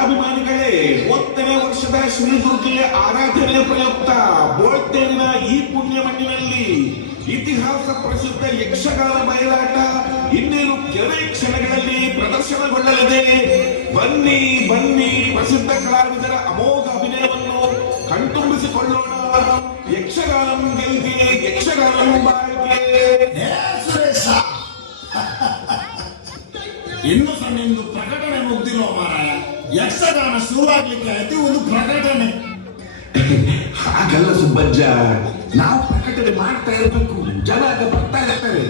ಕಲಾಭಿಮಾನಿಗಳೇ ಮೂವತ್ತನೇ ವರ್ಷದ ಶ್ರೀ ಆರಾಧನೆ ಪ್ರಯುಕ್ತ ಬೋಳ್ತೇರಿನ ಈ ಪುಣ್ಯ ಮಣ್ಣಿನಲ್ಲಿ ಇತಿಹಾಸ ಪ್ರಸಿದ್ಧ ಯಕ್ಷಗಾನ ಬಯಲಾಟ ಇನ್ನೇನು ಕೆಲವೇ ಕ್ಷಣಗಳಲ್ಲಿ ಪ್ರದರ್ಶನಗೊಳ್ಳಲಿದೆ. ಬನ್ನಿ ಬನ್ನಿ, ಪ್ರಸಿದ್ಧ ಕಲಾವಿದರ ಅಮೋಘ ಅಭಿನಯವನ್ನು ಕಣ್ತುಂಬಿಸಿಕೊಳ್ಳೋಣ. ಯಕ್ಷಗಾನಂ ಗೆಲ್ಗೆ, ಯಕ್ಷಗಾನಂ ಬಾಳ್ಗೆ. ಇನ್ನು ಸಣ್ಣ ಪ್ರಕಟಣೆ ಮುಗ್ದಿರೋ ಮಾರಾಯ. ಯಕ್ಷಗಾನ ಶುರುವಾಗ್ಲಿಕ್ಕೆ ಅತಿ ಒಂದು ಪ್ರಕಟಣೆ. ಹಾಗಲ್ಲ ಸುಬ್ಬಜ್ಜ ನಾವು ಪ್ರಕಟಣೆ ಮಾಡ್ತಾ ಇರಬೇಕು. ಜನ ಆಗ ಬರ್ತಾ ಇರ್ತಾರೆ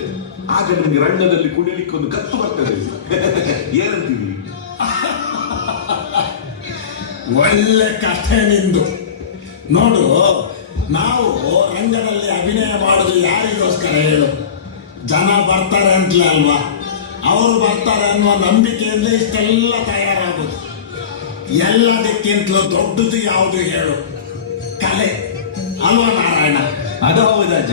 ಆಗ ನಿಮ್ಗೆ ರಂಗದಲ್ಲಿ ಕುಡಿಲಿಕ್ಕೆ ಒಂದು ಕತ್ತು ಬರ್ತದೆ. ಏನಂತೀವಿ? ಒಳ್ಳೆ ಕಥೆ ನಿಂದು. ನೋಡು ನಾವು ರಂಗದಲ್ಲಿ ಅಭಿನಯ ಮಾಡೋದು ಯಾರಿಗೋಸ್ಕರ ಹೇಳು? ಜನ ಬರ್ತಾರೆ ಅಂತಲೇ ಅಲ್ವಾ? ಅವರು ಬರ್ತಾರೆ ಅನ್ನುವ ನಂಬಿಕೆಯಿಂದ ಇಷ್ಟೆಲ್ಲ ತಯಾರಾಗುದು. ಎಲ್ಲದಕ್ಕಿಂತಲೂ ದೊಡ್ಡದು ಯಾವುದು ಹೇಳು? ಕಲೆ. ಅಲ್ವಾ ನಾರಾಯಣ? ಅದು ಹೌದಜ್ಜ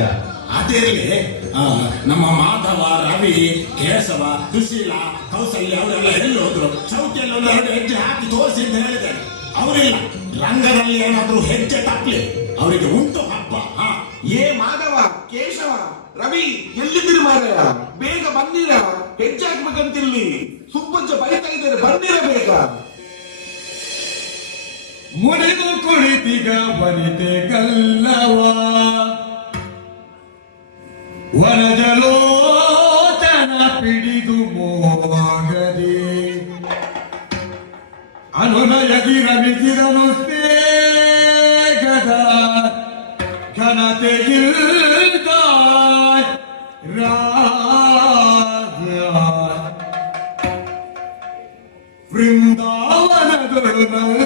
ಅದಿರಲಿ ಆ, ನಮ್ಮ ಮಾಧವ ರವಿ ಕೇಶವ ಸುಶೀಲ ಕೌಸಲ್ಯ ಅವರೆಲ್ಲ ಎಲ್ಲಿ ಹೋದ್ರು ಚೌಕಿಯಲ್ಲಿ ಒಂದು ಎರಡು ಹೆಜ್ಜೆ ಹಾಕಿ ತೋರಿಸಿ ಅಂತ ಹೇಳಿದ್ದಾರೆ. ಅವರಿಲ್ಲ. ರಂಗದಲ್ಲಿ ಏನಾದ್ರೂ ಹೆಜ್ಜೆ ತಪ್ಪಲಿ. ಅವರಿಗೆ ಉಂಟು ಹಬ್ಬ. ಹಾ. ಏ ಮಾಧವ ಕೇಶವ ರವಿ ಎಲ್ಲಿದ್ದೀರಿ ಮಾರಾಯ? ಬೇಗ ಬಂದಿರ? ಹೆಜ್ಜೆ ಹಾಕ್ಬೇಕಂತಿರ್ಲಿ. ಸುಬ್ಬಜ್ಜ ಬೈತಾ ಇದ್ದಾರೆ ಬಂದಿರ ಬೇಗ ಮುರಿದು ಕುಳಿತಿಗ ವನಿತೆ ಗಲ್ಲವ ವನಜಲೋಚನ ಪಿಡಿದು ಮೋಗದೆ ಅನುನಯದಿ ರಮಿಸಿದನು ಗದ ಘನತೆಗಿಲ್ದ ರಾಜ ವೃಂದಾವನದೊಳು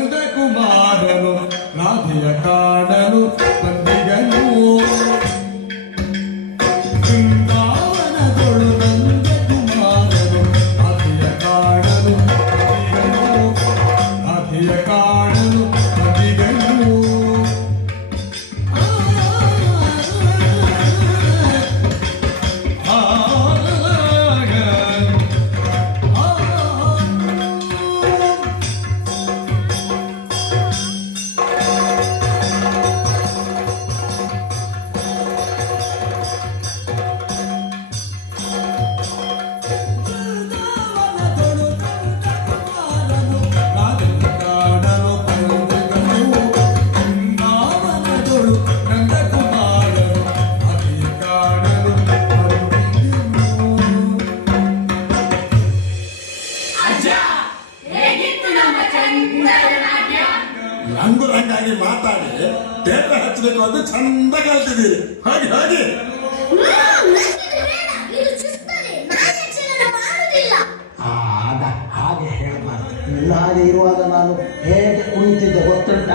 ಹಚ್ಚಬೇಕು ಅಂತ ಚಂದ ಕಲ್ತಿದ್ದೀರಿ ಹಾಗೆ ಹಾಗೆ. ಹಾಗೆ ಹೇಳಬಾರ್ದು. ಇಲ್ಲಾದೆ ಇರುವಾಗ ನಾನು ಹೇಗೆ ಕುಳಿತಿದ್ದೆ ಗೊತ್ತುಂಟ?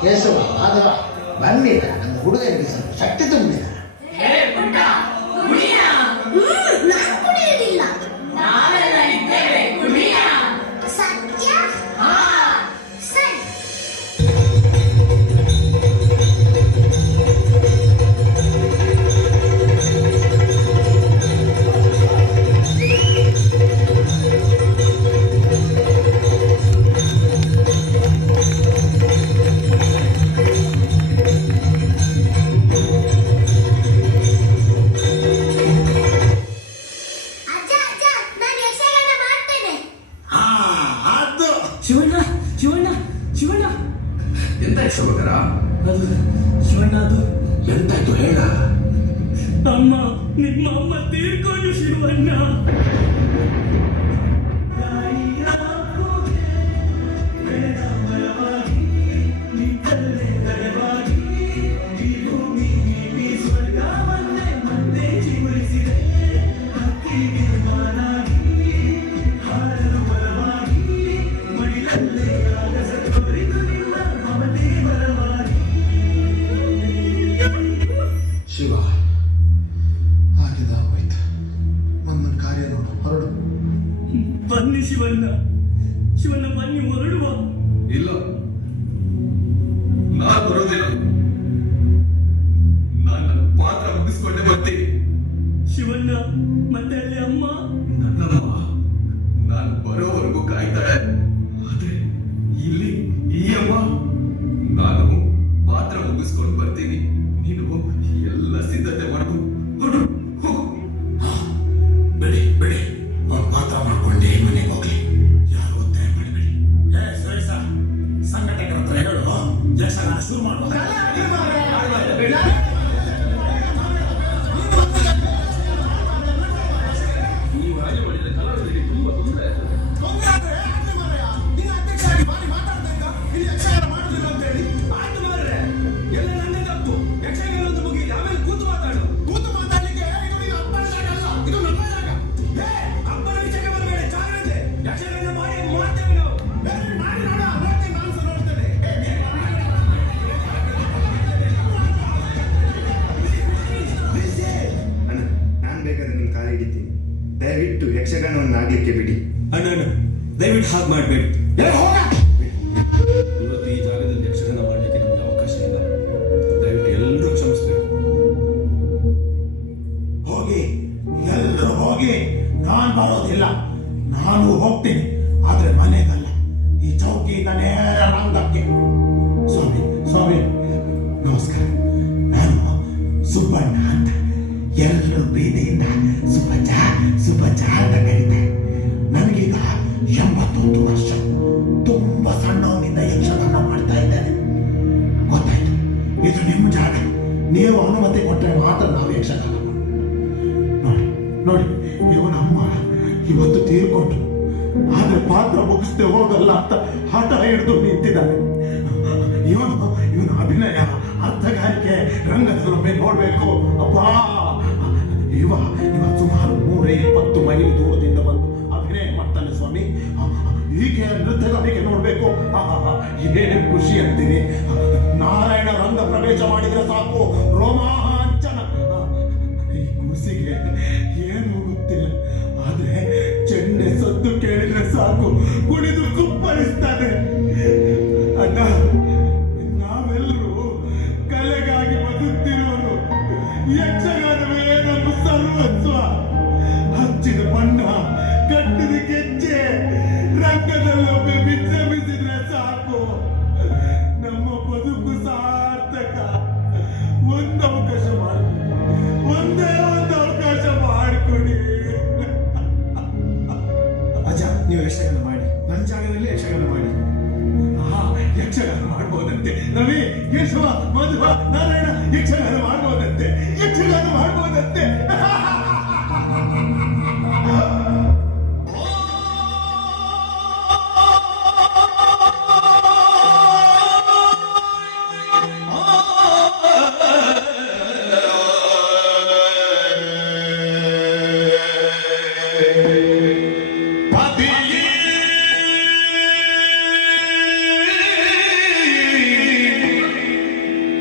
ಕೇಶವ ಆದ್ರ ಬನ್ನಿ ನಮ್ಮ ಹುಡುಗರಿಗೆ ಸ್ವಲ್ಪ ಶಕ್ತಿ ತುಂಬಿದ. ಎಂತ ಯಕ್ಷೋಗರ ಅದು ಶಿವಣ್ಣ ಅದು ಎಂತಾಯ್ತು ಹೇಳ? ಅಮ್ಮ ನಿಮ್ಮ ಅಮ್ಮ ತೀರ್ಕೊಂಡು ಶಿವಣ್ಣ. ಶಿವ. ಆಗಿದಾಗೋಯ್ತು ನನ್ನ ಕಾರ್ಯ ನೋಡು ಹೊರಡು. ಬನ್ನಿ ಶಿವಣ್ಣ. ಶಿವಣ್ಣ ಬನ್ನಿ ಹೊರಡುವ. ಇಲ್ಲ. ನಾನು ಬರೋದಿಲ್ಲ. ನಾನು ನನ್ನ ಪಾತ್ರ ಮುಗಿಸ್ಕೊಂಡೆ ಬರ್ತೀನಿ ಶಿವಣ್ಣ ಮತ್ತೆ ಅಲ್ಲಿ ಅಮ್ಮ? ಆಗ್ಲಿಕ್ಕೆ ಬಿಡಿ. ಅಣ್ಣ ಅಣ್ಣ ದಯವಿಟ್ಟು ಹಾಗೆ ಮಾಡಬೇಡಿ. ಇವತ್ತು ಈ ಜಾಗದಲ್ಲಿ ಯಕ್ಷಗಾನ ಮಾಡಲಿಕ್ಕೆ ನಮಗೆ ಅವಕಾಶ ಇಲ್ಲ. ದಯವಿಟ್ಟು ಎಲ್ಲರೂ ಕ್ಷಮಿಸ್ಬೇಕು. ಹೋಗಿ ಎಲ್ಲರೂ ಹೋಗಿ. ನಾನ್ ಬರೋದಿಲ್ಲ. ನಾನು ಹೋಗ್ತೀನಿ. ಆದ್ರೆ ಮನೆಗಲ್ಲ. ಈ ಚೌಕಿಯಿಂದ ನೇರ ರಂಗಕ್ಕೆ. ಸ್ವಾಮಿ ಸ್ವಾಮಿ ನಮಸ್ಕಾರ. ನಾನು ಸುಬ್ಬಣ್ಣ ಅಂತ. ಎಲ್ಲರೂ ಬೀದಿಯಿಂದ ಸುಬ್ಬಜ್ಜ ಸುಬ್ಬಜ್ಜ ಎಂಬತ್ತೊಂದು ವರ್ಷ ತುಂಬ ಸಣ್ಣವನಿಂದ ಯಕ್ಷಗಾನ ಮಾಡ್ತಾ ಇದ್ದಾನೆ. ಗೊತ್ತಾಯ್ತು. ಇದು ನಿಮ್ಮ ಜಾಗ. ನೀವು ಅನುಮತಿ ಕೊಟ್ಟರೆ ಮಾತ್ರ ನಾವು ಯಕ್ಷಗಾನ ನೋಡಿ ನೋಡಿ ನೋಡಿ ಇವನಮ್ಮ ಇವತ್ತು ತೀರ್ಕೊಂಡು ಆದ್ರೆ ಪಾತ್ರ ಮುಗಿಸ್ದೆ ಹೋಗಲ್ಲ ಅಂತ ಹಠ ಹಿಡಿದು ನಿಂತಿದ್ದಾನೆ. ಇವನು, ಇವನ ಅಭಿನಯ, ಅರ್ಥಗಾರಿಕೆ ರಂಗದೊಮ್ಮೆ ನೋಡಬೇಕು. ಅಪ್ಪ ಇವ ಇವ ಸುಮಾರು ನೂರ ಇಪ್ಪತ್ತು ಮೈಲಿ ದೂರದಿಂದ ಬಂದು ಹೀಗೆ ನೃತ್ಯಗಾರಿಕೆ ನೋಡ್ಬೇಕು. ಏನ್ ಖುಷಿ ಅಂತೀನಿ. ನಾರಾಯಣ ರಂಗ ಪ್ರವೇಶ ಮಾಡಿದ್ರೆ ಸಾಕು. ರೋಮಾಂಚನ. ಈ ಕುರ್ಸಿಗೆ ಏನು ಗೊತ್ತಿಲ್ಲ. ಆದ್ರೆ ಚೆಂಡೆ ಸದ್ದು ಕೇಳಿದ್ರೆ ಸಾಕು. ಕುಣಿದು ಕುಪ್ಪಳಿಸ್ತಾನೆ ಅಣ್ಣ, ನಾವೆಲ್ಲರೂ ಕಲೆಗಾಗಿ ಬದುಕ್ತಿರೋರು. ಯಕ್ಷಗಾನವೇ ನಮ್ಮ ಸರ್ವಸ್ವ. ಹಚ್ಚಿದ ಬಣ್ಣ ಕಟ್ಟಿದ ಗೆಜ್ಜೆ. ವಿಶ್ರಮಿಸಿದ್ರೆ ಸಾಕು. ನಮ್ಮ ಬದುಕು ಸಾರ್ಥಕ. ಒಂದು ಅವಕಾಶ ಮಾಡಿಕೊಡಿ. ಒಂದೇ ಒಂದು ಅವಕಾಶ ನೀವು ಯಕ್ಷಗಾನ ಮಾಡಿ. ನನ್ನ ಜಾಗದಲ್ಲಿ ಯಕ್ಷಗಾನ ಮಾಡಿ. ಯಕ್ಷಗಾನ ಮಾಡ್ಬೋದಂತೆ. ರವಿ, ಕೇಶವ, ಮಧುವ, ನಾರಾಯಣ, ಯಕ್ಷಗಾನ ಮಾಡ್ಬೋದಂತೆ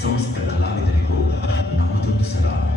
ಸಮಸ್ತ ಕಲಾವಿದರಿಗೂ ನಮ್ಮದೊಂದು ಸಲ.